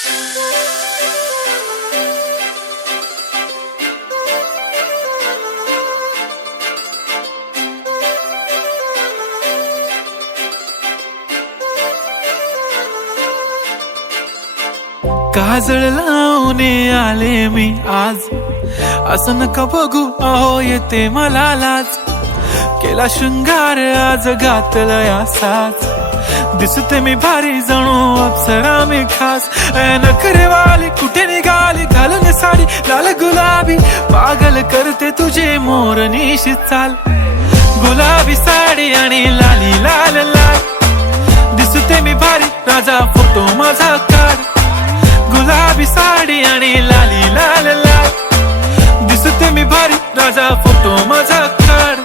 काजळ लावून आले मी आज, असं नका बघू अहो येते मला लाज. केला शृंगार आज घातला असाच, दिसते मी भारी जणू अप्सरा मी खास. नखरेवाली कुठे निघाली घालून साडी लाल गुलाबी, पागल करते तुझे मोरनीशी चाल. गुलाबी साडी आणि लाली लाल लाल, दिसते मी भारी राजा फोटो माझा काढ. गुलाबी साडी आणि लाली लाल लाल, दिसते मी भारी राजा फोटो माझा काढ.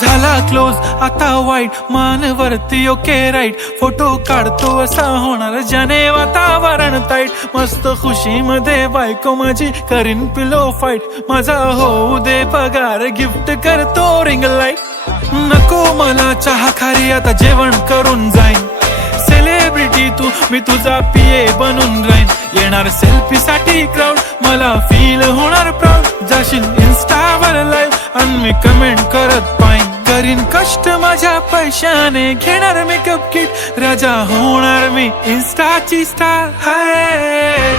झाला क्लोज आता वाईट, मान वरती ओके राईट. फोटो काढतो असा होणार ज्याने वातावरण ताईट. मस्त खुशी मध्ये बायको माझी करीन पिलो फाईट. माझा होऊ दे पगार गिफ्ट करतो रिंग लाईट. नको मला चहा खारी आता जेवण करून जाईन. सेलिब्रिटी तू मी तुझा पिये बनून राहीन. येणार सेल्फी साठी क्राऊड मला फील होणार प्राऊड. जाशील इन्स्टावर लाईव्ह आणि मी कमेंट करत पाईन. करीन कष्ट माझ्या पैशाने घेणार मेकअप किट. राजा होणार मी इन्स्टाची स्टार. हाय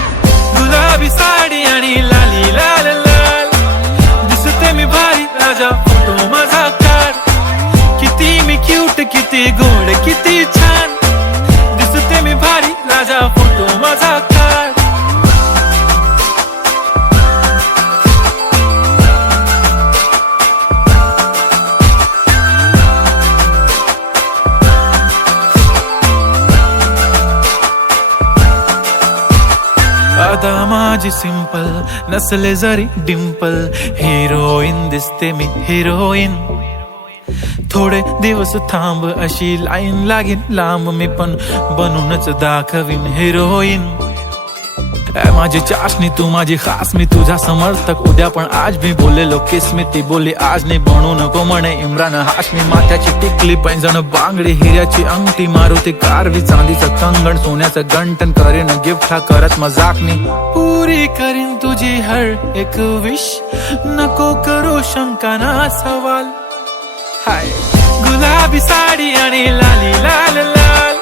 गुलाबी साडी आणि लाली लाल लाल, दिसते मी भारी राजा फोटो माझा काढ. किती मी क्यूट किती गोड किती छान, दिसते मी भारी राजा फोटो माझा काढ. आता माझी सिंपल नसले जरी डिंपल, हिरोईन दिसते मी हिरोईन. थोडे दिवस थांब अशी लाईन लागेल लांब, मी पण बनूनच दाखवीन हिरोईन. माझी चाशनी तू माझी खास, मी तुझा समर्थक उद्या पण आज मी बोललेलो किस मी. ती बोलली आज नाही बनू नको म्हणे इम्रान हाशमी. माथ्याची टिकली पैंजण बांगडी हिऱ्याची अंगठी, मारुती कारवी चांदीचं कंगण सोन्याचं गंटन. करेन गिफ्ट हा करत मजाकनी, पुरी करीन तुझी हर एक विश. नको करू शंका ना सवाल. हाय गुलाबी साडी आणि लाली लाल लाल,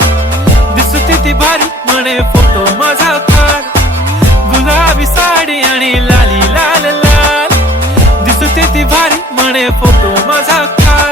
दिसते ती भारी म्हणे फोटो माझा काढ. गुलाबी साडी आणि लाली लाल लाल, दिसते ती भारी म्हणे फोटो माझा काढ.